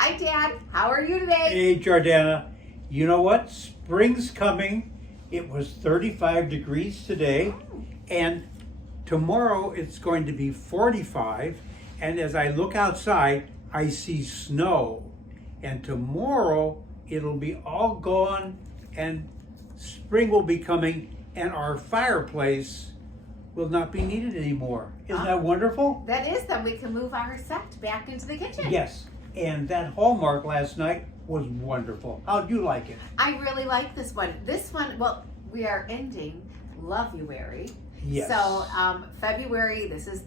Hi, Dad. How are you today? Hey, Jordana. You know what? Spring's coming. It was 35 degrees today, and tomorrow it's going to be 45. And as I look outside, I see snow. And tomorrow it'll be all gone, and spring will be coming, and our fireplace will not be needed anymore. Isn't that wonderful? That is, then we can move our set back into the kitchen. Yes. And that Hallmark last night was wonderful. How'd you like it? I really like this one. This one, well, we are ending Loveuary. Yes. So February. This was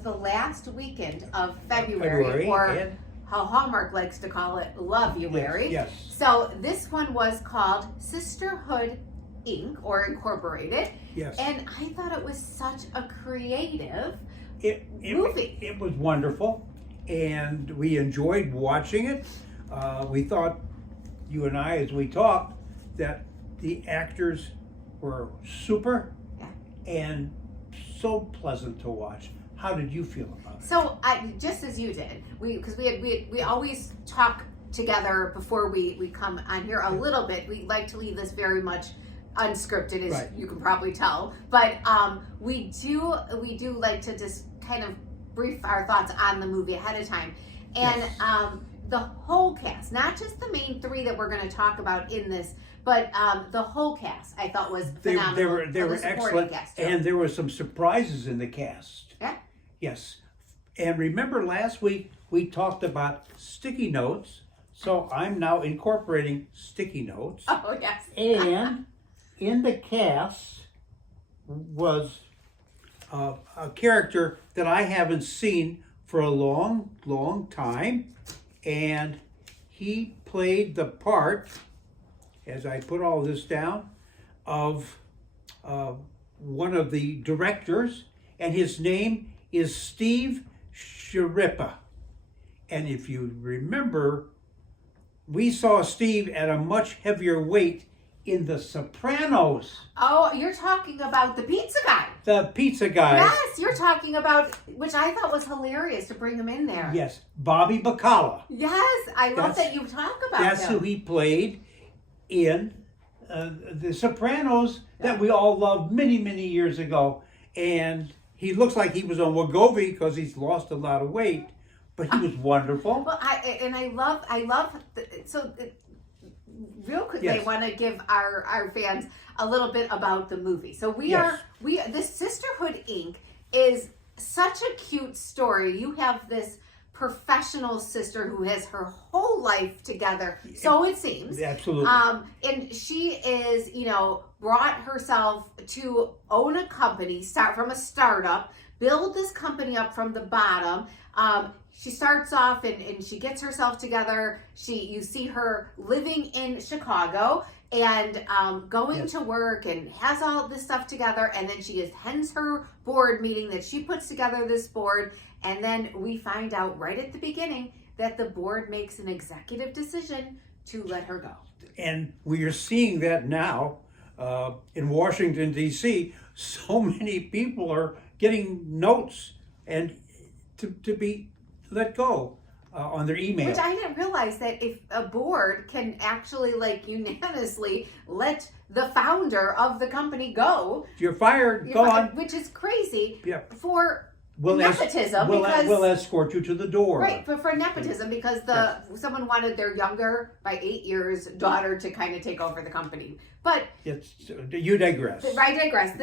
the last weekend of February, or and how Hallmark likes to call it, Loveuary. Yes. So this one was called Sisterhood Inc. or Incorporated. Yes. And I thought it was such a creative movie. It was wonderful, and we enjoyed watching it. We thought, you and I, as we talked, that the actors were super and so pleasant to watch. How did you feel about it? So I just as you did, because we always talk together before we come on here a little bit. We like to leave this very much unscripted, as Right. you can probably tell. But we do like to just kind of brief our thoughts on the movie ahead of time. And the whole cast, not just the main three that we're going to talk about in this, but the whole cast I thought was phenomenal. They were excellent, and there were some surprises in the cast. Yeah. Yes. And remember last week we talked about sticky notes, so I'm now incorporating sticky notes. Oh, yes. And in the cast was a character that I haven't seen for a long, long time, and he played the part, as I put all this down, of one of the directors, and his name is Steve Sharippa. And if you remember, we saw Steve at a much heavier weight in The Sopranos. Oh, you're talking about the pizza guy. The pizza guy. Yes, you're talking about, which I thought was hilarious to bring him in there. Yes, Bobby Bacala. Yes, I love that you talk about That's him. who he played in The Sopranos that we all loved many, many years ago. And he looks like he was on Wegovy because he's lost a lot of weight, but he was wonderful. Well, I love. Real quickly, Yes. I want to give our fans a little bit about the movie. So the Sisterhood Inc. is such a cute story. You have this professional sister who has her whole life together, so it seems. Absolutely. And she is, brought herself to own a company, start from a startup, build this company up from the bottom. She starts off and she gets herself together. You see her living in Chicago and going to work and has all this stuff together. And then she attends her board meeting that she puts together this board. And then we find out right at the beginning that the board makes an executive decision to let her go. And we are seeing that now in Washington, D.C. So many people are getting notes and to be let go on their email. Which I didn't realize that if a board can actually unanimously let the founder of the company go. You're fired, go on. Which is crazy Yeah. for nepotism. We'll escort you to the door. Right, but for nepotism because someone wanted their younger, by 8 years, daughter to kind of take over the company. But you digress. I digress.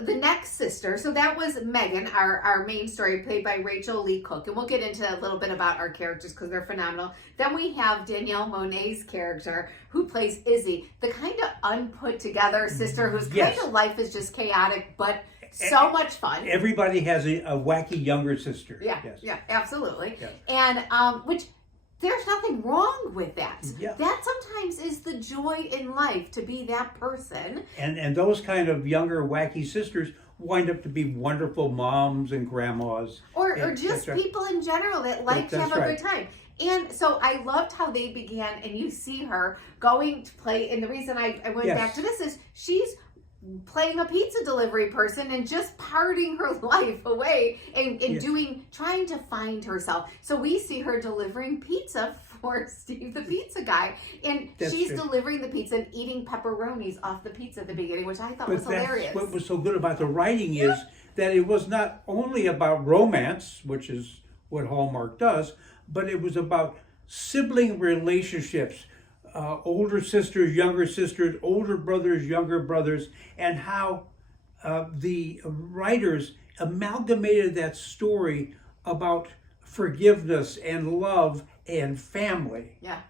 The next sister, so that was Megan, our main story, played by Rachel Lee Cook. And we'll get into a little bit about our characters because they're phenomenal. Then we have Danielle Monet's character, who plays Izzy, the kind of unput together sister whose kind of life is just chaotic, but so much fun. Everybody has a wacky younger sister. Yeah, yes. yeah, absolutely. Yeah. And which there's nothing wrong with that. Yeah. That sometimes is the joy in life, to be that person. And those kind of younger wacky sisters wind up to be wonderful moms and grandmas. Or just people in general that like to have a good time. And so I loved how they began, and you see her going to play, and the reason I went back to this is she's playing a pizza delivery person and just partying her life away and Yes. trying to find herself. So we see her delivering pizza for Steve the pizza guy, and That's she's true. delivering the pizza and eating pepperonis off the pizza at the beginning, which I thought was But that's hilarious. what was so good about the writing is that it was not only about romance, which is what Hallmark does, but it was about sibling relationships, older sisters, younger sisters, older brothers, younger brothers, and how the writers amalgamated that story about forgiveness and love and family Yeah.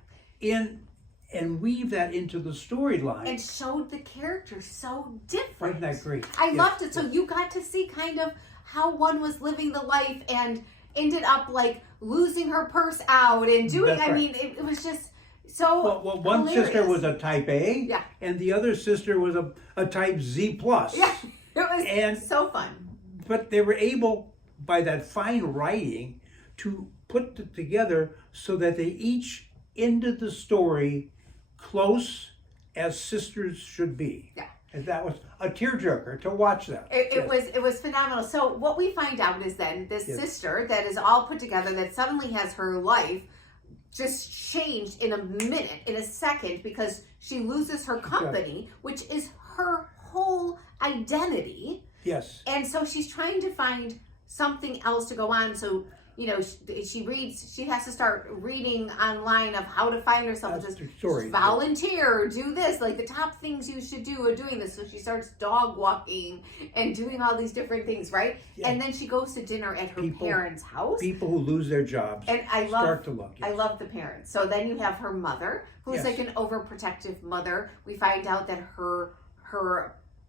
and weave that into the storyline. And showed the characters so different. Isn't that great? I Yes. loved it. So you got to see kind of how one was living the life and ended up like losing her purse out and doing, That's right. I mean, it was just so Well, one hilarious. sister was a type A, Yeah. and the other sister was a type Z plus. Yeah, it was And- so fun. But they were able, by that fine writing, to put it together so that they each ended the story close as sisters should be. Yeah. And that was a tearjerker to watch that. It was phenomenal. So what we find out is then this Yes. sister that is all put together that suddenly has her life just changed in a minute, in a second, because she loses her company, which is her whole identity. Yes. And so she's trying to find something else to go on. So, you know, she has to start reading online of how to find herself. That's Just the story. volunteer, do this, like the top things you should do are doing this. So she starts dog walking and doing all these different things, right? Yeah. And then she goes to dinner at her People- parents' house. People who lose their jobs And I start to look. I love the parents. So then you have her mother, who's Yes. like an overprotective mother. We find out that her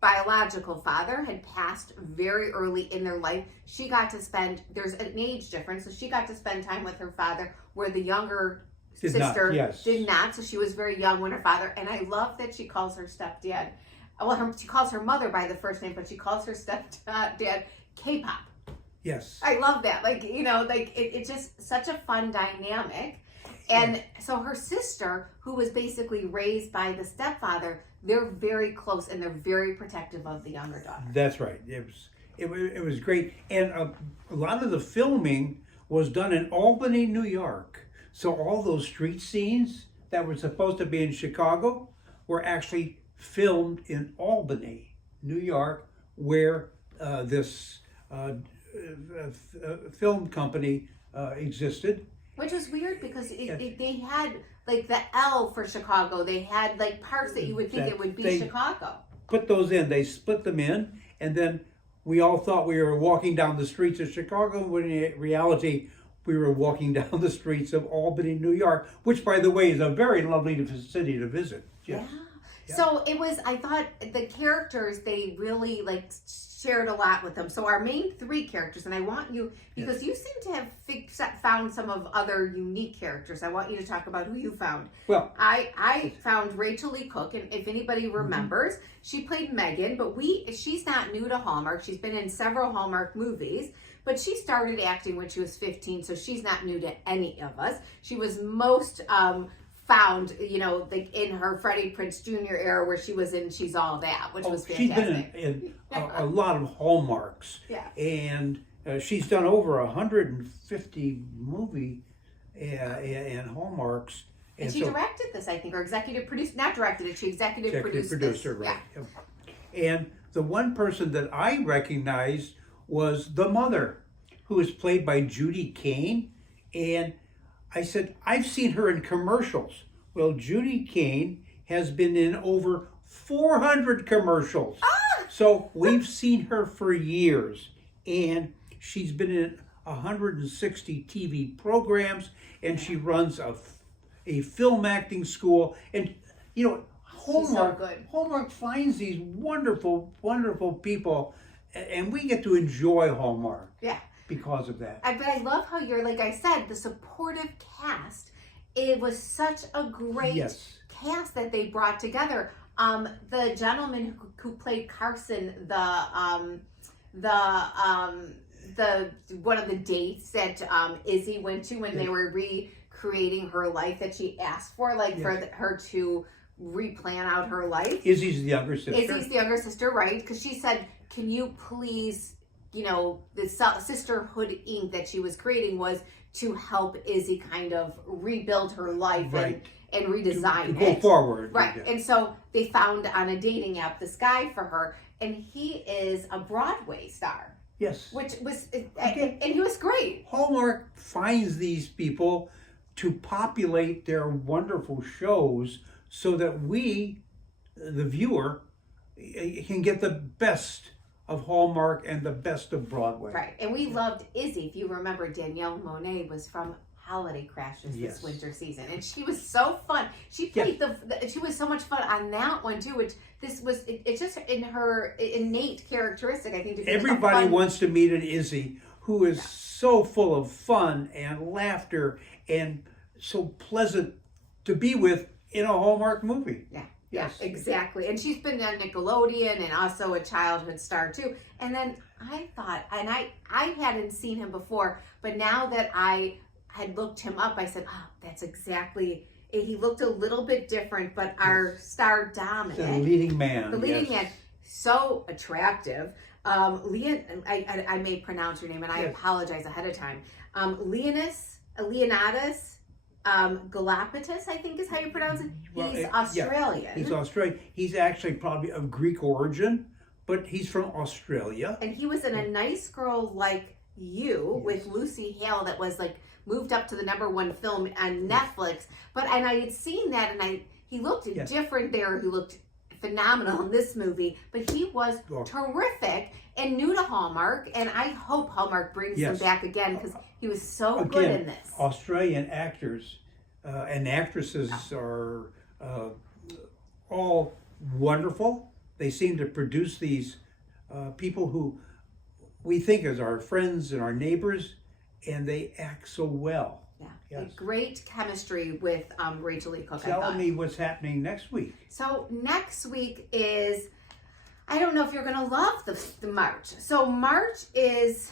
biological father had passed very early in their life. She got to spend, there's an age difference, so she got to spend time with her father where the younger Did not, sister yes. did not. So she was very young when her father, and I love that she calls her stepdad, well, she calls her mother by the first name, but she calls her stepdad K-pop. Yes. I love that. Like, you know, like it's just such a fun dynamic. And so her sister, who was basically raised by the stepfather, they're very close and they're very protective of the younger daughter. That's right. It was great, and a lot of the filming was done in Albany, New York. So all those street scenes that were supposed to be in Chicago were actually filmed in Albany, New York, where this film company existed. Which was weird because they had like the L for Chicago. They had like parts that you would think it would be Chicago. Put those in. They split them in, and then we all thought we were walking down the streets of Chicago, when in reality we were walking down the streets of Albany, New York, which, by the way, is a very lovely city to visit. Yes. Yeah. So it was, I thought the characters, they really like shared a lot with them. So our main three characters, and I want you, because you seem to have found some of other unique characters. I want you to talk about who you found. Well, I found Rachel Lee Cook, and if anybody remembers, she played Megan, but she's not new to Hallmark. She's been in several Hallmark movies, but she started acting when she was 15, so she's not new to any of us. She was most found, you know, like in her Freddie Prinze Jr. era where she was in She's All That, which was fantastic. she's been in a lot of Hallmarks. Yeah. And she's done over 150 movie and Hallmarks. And she directed this, I think, or executive produced, not directed it, she executive produced producer, this. right. Yeah. And the one person that I recognized was the mother, who is played by Judy Kane. And I said, I've seen her in commercials. Well, Judy Kane has been in over 400 commercials. So we've seen her for years. And she's been in 160 TV programs, and she runs a film acting school. And, you know, Hallmark finds these wonderful, wonderful people, and we get to enjoy Hallmark. Yeah. Because of that. But I love how you're, like I said, the supportive cast. It was such a great cast that they brought together. The gentleman who played Carson, the one of the dates that Izzy went to when they were recreating her life that she asked for, like for her to replan out her life. Izzy's the younger sister. Izzy's the younger sister, right? Because she said, can you please, the Sisterhood Inc. that she was creating was to help Izzy kind of rebuild her life and redesign to go forward. Right. Yeah. And so they found on a dating app this guy for her, and he is a Broadway star. Yes. Which was, and he was great. Hallmark finds these people to populate their wonderful shows so that we, the viewer, can get the best of Hallmark and the best of Broadway. Right. And we loved Izzy. If you remember, Danielle Monet was from Holiday Crashes this winter season, and she was so fun. She played she was so much fun on that one too, which it's just in her innate characteristic, I think. To be Everybody wants to meet an Izzy who is so full of fun and laughter and so pleasant to be with in a Hallmark movie. Yeah. Yes. Yeah, exactly. And she's been on Nickelodeon and also a childhood star too. And then I thought, and I hadn't seen him before, but now that I had looked him up, I said, oh, that's exactly, he looked a little bit different, but our star Dominic. The leading man. The leading man, so attractive. I may pronounce your name, and I apologize ahead of time. Leonidas Galapatis, I think is how you pronounce it. He's Australian. Yeah, he's Australian. He's actually probably of Greek origin, but he's from Australia. And he was in A Nice Girl Like You with Lucy Hale that was moved up to the #1 film on Netflix. And I had seen that, and he looked different there. He looked phenomenal in this movie, but he was terrific and new to Hallmark, and I hope Hallmark brings him back again because he was so good in this. Australian actors and actresses are all wonderful. They seem to produce these people who we think as our friends and our neighbors, and they act so well. Yeah, great chemistry with Rachel E. Cook. Tell me what's happening next week. So next week is, I don't know if you're going to love the March. So March is,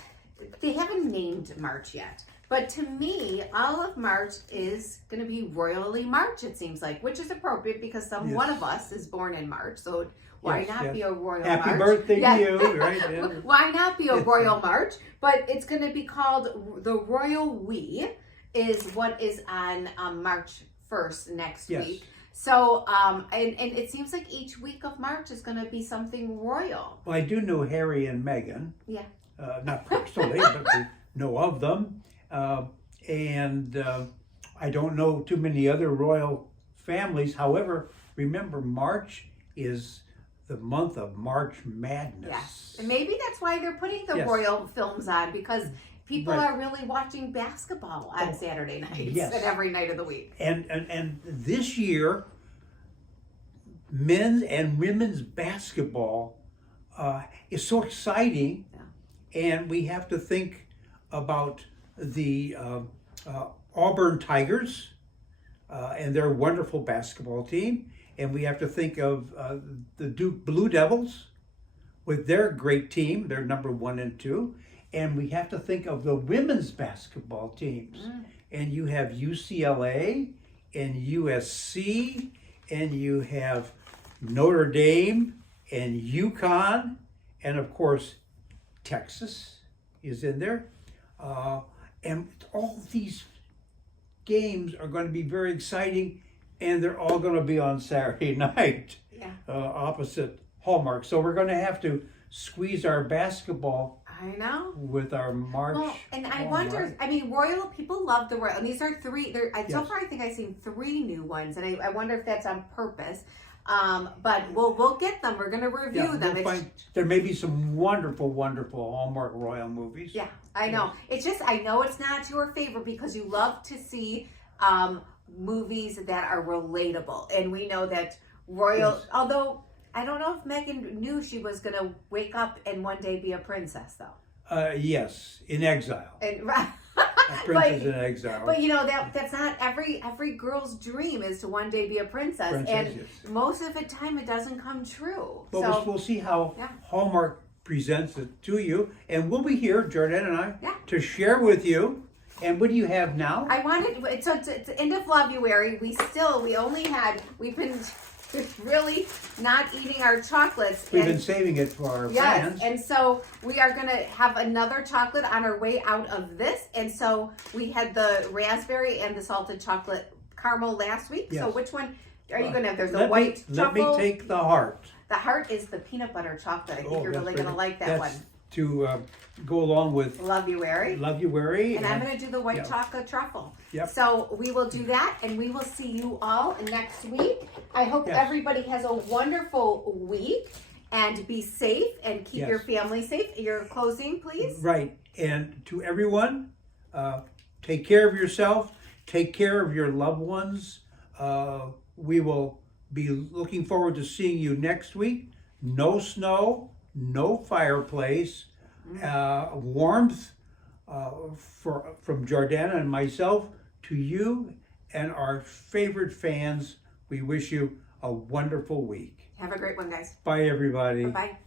they haven't named March yet. But to me, all of March is going to be royally March, it seems like, which is appropriate because one of us is born in March. So why not be a royal March? Happy birthday to you, right? Yeah. Why not be a royal March? But it's going to be called the Royal We, is what is on March 1st next week. So, and it seems like each week of March is going to be something royal. Well, I do know Harry and Meghan. Yeah. Not personally, but I know of them. And I don't know too many other royal families. However, remember, March is the month of March Madness. Yes. And maybe that's why they're putting the royal films on, because people are really watching basketball on Saturday nights and every night of the week. And this year, men's and women's basketball is so exciting, and we have to think about the Auburn Tigers and their wonderful basketball team, and we have to think of the Duke Blue Devils with their great team, they're #1 and 2. And we have to think of the women's basketball teams. And you have UCLA and USC, and you have Notre Dame and UConn, and of course, Texas is in there. And all these games are going to be very exciting, and they're all going to be on Saturday night opposite Hallmark. So we're going to have to squeeze our basketball. I know. With our March. Well, and I wonder, I mean, royal, people love the royal. And these are three, so far I think I've seen 3 new ones. And I wonder if that's on purpose. But we'll get them. We're going to review them. There may be some wonderful, wonderful Hallmark royal movies. Yeah, I know. It's just, I know it's not your favorite because you love to see movies that are relatable. And we know that royal, although I don't know if Meghan knew she was going to wake up and one day be a princess, though. Yes, in exile. And, A princess in exile. But you know that's not every girl's dream is to one day be a princess, and most of the time it doesn't come true. But so we'll see how Hallmark presents it to you, and we'll be here, Jordan and I, to share with you. And what do you have now? I wanted, so it's end of February. We've been really not eating our chocolates. We've been saving it for our yes, fans. and so we are going to have another chocolate on our way out of this. And so we had the raspberry and the salted chocolate caramel last week. Yes. So which one are you going to have? There's a Let white Let truffle. me take the heart. The heart is the peanut butter chocolate. I think you're that's really going to like that one. that's to go along with Love you, Larry. Love You Wary. And I'm going to do the white yeah. chocolate truffle. Yep. So we will do that, and we will see you all next week. I hope Yes. everybody has a wonderful week, and be safe, and keep Yes. your family safe. Your closing, please. Right. And to everyone, take care of yourself. Take care of your loved ones. We will be looking forward to seeing you next week. No snow, no fireplace, warmth from Jordana and myself to you and our favorite fans. We wish you a wonderful week. Have a great one, guys. Bye, everybody. Bye-bye.